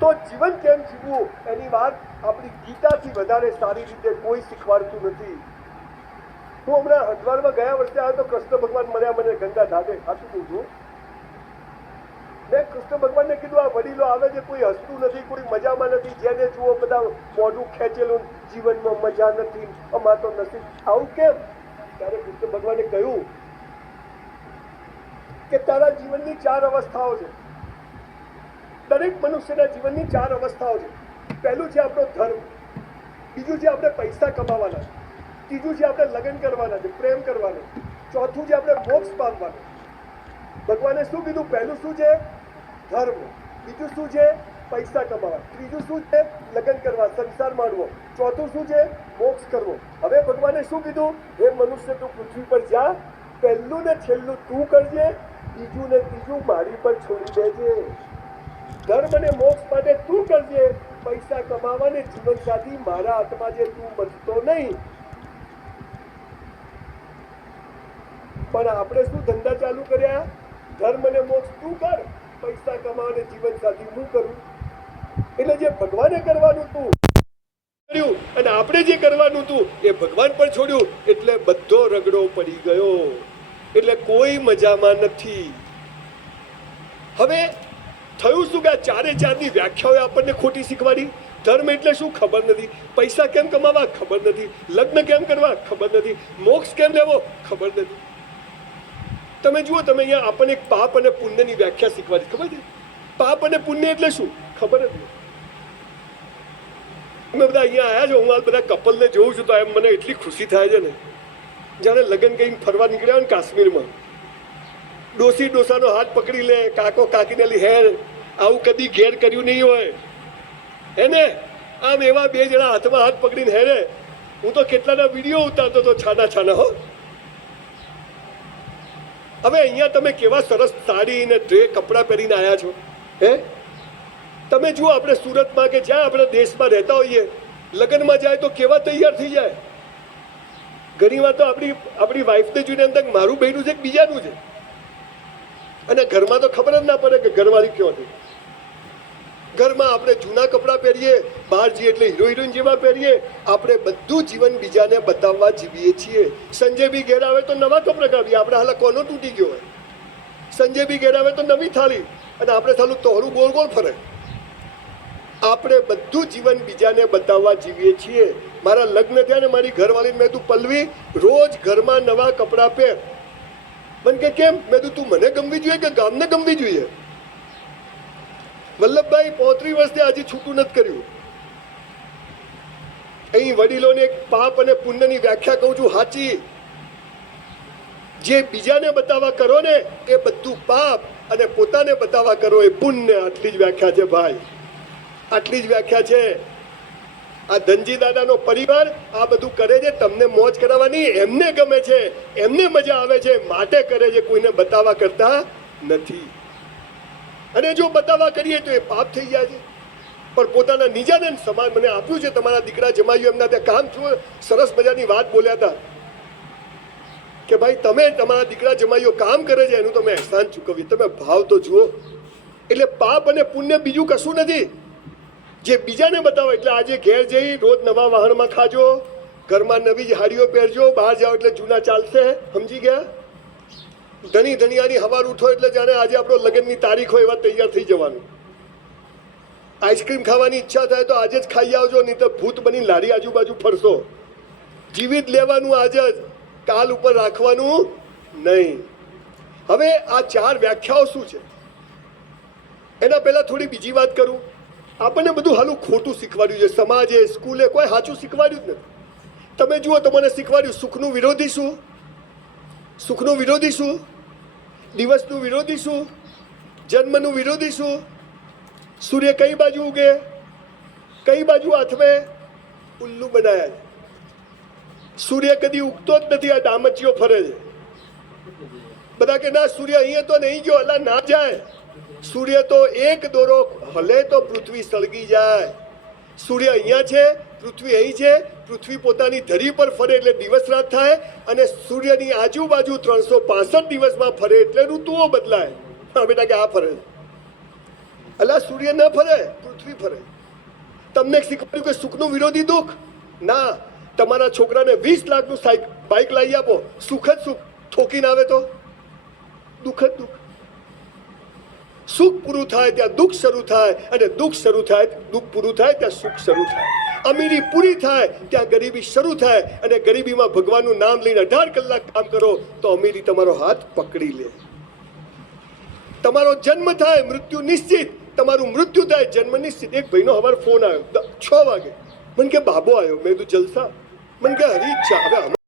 તો જીવન કેમ જીવવું એની વાત આપણી ગીતાથી વધારે સારી રીતે કોઈ શીખવાડતું નથી. હું હમણાં હરિદ્વારમાં ગયા વર્ષે આવ્યો તો કૃષ્ણ ભગવાન મળ્યા મને ગંગા ઘાટે. સાચું કહું છું. મેં કૃષ્ણ ભગવાનને કીધું આ વડીલો આવે છે કોઈ હસતું નથી, કોઈ મજામાં નથી, જેને જુઓ બધા મોઢું ખેંચેલું, જીવનમાં મજા નથી, અમાર તો નથી. આવું કેમ? ત્યારે કૃષ્ણ ભગવાને કહ્યું કે તારા જીવનની 4 અવસ્થાઓ છે. દરેક મનુષ્યના જીવનની 4 અવસ્થાઓ છે. પહેલું છે આપણો ધર્મ, બીજું છે આપણે પૈસા કમાવાના, ત્રીજું છે આપણે લગ્ન કરવાના છે, પ્રેમ કરવાનો, ચોથું છે આપણે મોક્ષ પામવાનું. ભગવાને શું કીધું? પહેલું શું છે? ધર્મ. બીજું શું છે? પૈસા કમાવા. ત્રીજું શું છે? લગ્ન કરવા, સંસાર માંડવો. ચોથું શું છે? મોક્ષ કરવો. હવે ભગવાને શું કીધું? હે મનુષ્ય, તું પૃથ્વી પર જા, પહેલું ને છેલ્લું તું કરજે, બીજું ને ત્રીજું મારી પર છોડી દેજે. ધર્મ અને મોક્ષ માટે તું કરજે, પૈસા કમાવા ને જીવન સાથી મારા હાથમાં જે તું બચતો નહીં. પણ આપણે શું ધંધા ચાલુ કર્યા? ધર્મ અને મોક્ષ તું કર, પૈસા કમાવા ને જીવન સાથી હું કરું. એટલે જે ભગવાને કરવાનું તું કર્યું અને આપણે જે કરવાનું તું એ ભગવાન પર છોડ્યું, એટલે બધો રગડો પડી ગયો. એટલે કોઈ મજામાં નથી. હવે થયું શું કે આ 4 વ્યાખ્યાઓ આપણને ખોટી શીખવાડી. ધર્મ એટલે શું ખબર નથી, પૈસા કેમ કમાવા ખબર નથી, લગ્ન કેમ કરવા ખબર નથી, મોક્ષ કેમ લેવો ખબર નથી. તમે જુઓ, તમે અહીંયા આપણને એક પાપ અને પુણ્યની વ્યાખ્યા શીખવાડી. ખબર છે પાપ અને પુણ્ય એટલે શું? ખબર જ નહીં. અમે બધા અહીંયા આવ્યા છો, હું આ બધા કપલને જોઉં છું તો એમ મને એટલી ખુશી થાય છે ને, જાણે લગ્ન કઈ ફરવા નીકળ્યા હોય ને કાશ્મીરમાં, ડોસી ડોસાનો હાથ પકડી લે, કાકો કાકીને લી હેર. આવું કદી ઘેર કર્યું નહીં હોય હે ને? આમ એવા 2 જણા હાથમાં હાથ પકડીને હેરે. હું તો કેટલાના વિડીયો ઉતારતો હતો, છાના છાના. હો, હવે અહીંયા તમે કેવા સરસ સાડી ને કપડાં પહેરીને આવ્યા છો હે? તમે જુઓ, આપણે સુરતમાં કે જ્યાં આપણે દેશમાં રહેતા હોઈએ, લગ્નમાં જાય તો કેવા તૈયાર થઈ જાય. ઘણી વાર તો આપણી વાઈફને જોઈને એમ થાય મારું બહેનું છે કે બીજાનું છે. અને ઘરમાં તો ખબર જ ના પડે કે ઘરવાળી કયો હતી. ઘરમાં આપણે જૂના કપડાં પહેરીએ, બહાર જઈએ એટલે હીરો હિરોઈન જેવા પહેરીએ. આપણે બધું જીવન બીજાને બતાવવા જીવીએ છીએ. સંજય બી ઘેર આવે તો નવા કપડાં કાઢીએ. આપણે હાલ કોનો તૂટી ગયો હોય. સંજય બી ઘેર આવે તો નવી થાળી, અને આપણે થાલું તોરું ગોળ ગોળ ફરે. આપણે બધું જીવન બીજાને બતાવવા જીવીએ છીએ. મારા લગ્ન થયા ને મારી ઘરવાળીને મેં તું પલ્લવી રોજ ઘરમાં નવા કપડાં પહેર. મને કે કેમ? મેં તું મને ગમવી જોઈએ કે ગામને ગમવી જોઈએ? વલ્લભભાઈ 35 વર્ષથી આજે છૂટું નથી કર્યું. અહીં વડીલોને એક પાપ અને પુણ્યની વ્યાખ્યા કહું છું સાચી. જે બીજાને બતાવવા કરો ને એ બધું પાપ, અને પોતાને બતાવવા કરો એ પુણ્ય. આટલી જ વ્યાખ્યા છે ભાઈ, આટલી જ વ્યાખ્યા છે. આ ધનજી દાદાનો પરિવાર આ બધું કરે છે તમને મોજ કરાવવાની. એમને ગમે છે, એમને મજા આવે છે માટે કરે છે, કોઈને બતાવવા કરતા નથી. અને જો બતાવવા કરીએ તો એ પાપ થઈ જાય છે. પણ પોતાના નિજાને સમાન મને આપ્યું છે. તમારા દીકરા જમાયું એમના ત્યાં કામ છું, સરસ મજાની વાત બોલ્યા હતા કે ભાઈ તમે તમારા દીકરા જમાઈઓ કામ કરે છે એનું તમે અહેસાન ચૂકવીએ. તમે ભાવ તો જુઓ. એટલે પાપ અને પુણ્ય બીજું કશું નથી. જે બીજાને બતાવો. એટલે આજે ઘેર જઈ રોજ નવા વાહનમાં ખાજો, ઘરમાં નવી જ હાડીઓ પહેરજો, બહાર જાઓ એટલે જૂના ચાલશે. સમજી ગયા? ધણી ધણિયાની હવાર ઉઠો એટલે જાણે આજે આપણો લગ્નની તારીખ હોય એવા તૈયાર થઈ જવાનું. આઈસ્ક્રીમ ખાવાની ઈચ્છા થાય તો આજે જ ખાઈ આવજો, નહીં તો ભૂત બની લારી આજુબાજુ ફરશો. જીવિત લેવાનું આજે જ, કાલ ઉપર રાખવાનું નહીં. હવે આ 4 વ્યાખ્યાઓ શું છે એના પહેલા થોડી બીજી વાત કરું. આપણને બધું હાલું ખોટું શીખવાડ્યું છે. સમાજે, સ્કૂલે કોઈ સાચું શીખવાડ્યું જ નથી. તમે જુઓ તો મને શીખવાડ્યું સુખનું વિરોધી શું? સુખનું વિરોધી શું? દિવસનું વિરોધી શું? જન્મનું વિરોધી શું? સૂર્ય કઈ બાજુ ઉગે, કઈ બાજુ આથમે? ઉલ્લુ બનાયા છે. સૂર્ય કદી ઉગતો જ નથી, આ ડામચીઓ ફરે છે. બધા કે ના સૂર્ય અહીંયા તો નહીં ગયો. અલા ના જાય. સૂર્ય તો એક દોરો હલે તો પૃથ્વી સળગી જાય. સૂર્ય અહીંયા છે, પૃથ્વી અહીં છે. પૃથ્વી પોતાની ધરી પર ફરે એટલે દિવસ રાત થાય, અને સૂર્યની આજુબાજુ 365 દિવસમાં ફરે એટલે ઋતુઓ બદલાય. હા બેટા કે આ ફરે. અલા સૂર્ય ન ફરે, પૃથ્વી ફરે. તમને શીખવાડ્યું કે સુખનું વિરોધી દુઃખ? ના. તમારા છોકરાને 20 લાખનું બાઇક લાવી આપો, સુખ જ સુખ, ઠોકીને આવે તો દુઃખ જ દુઃખ. સુખ પૂરું થાય ત્યાં દુઃખ શરૂ થાય, અને દુઃખ શરૂ થાય, દુઃખ પૂરું થાય ત્યાં સુખ શરૂ થાય. અમીરી પૂરી થાય ત્યાં ગરીબી શરૂ થાય, અને ગરીબીમાં ભગવાનનું નામ લઈને 18 કલાક કામ કરો તો અમીરી તમારો હાથ પકડી લે. તમારો જન્મ થાય મૃત્યુ નિશ્ચિત, તમારું મૃત્યુ થાય જન્મ નિશ્ચિત. એક ભાઈનો અમારો ફોન આવ્યો 6 વાગે, મને કે બાબો આવ્યો. મેં કીધું જલસા. મને કે હરી ઈચ્છા. હવે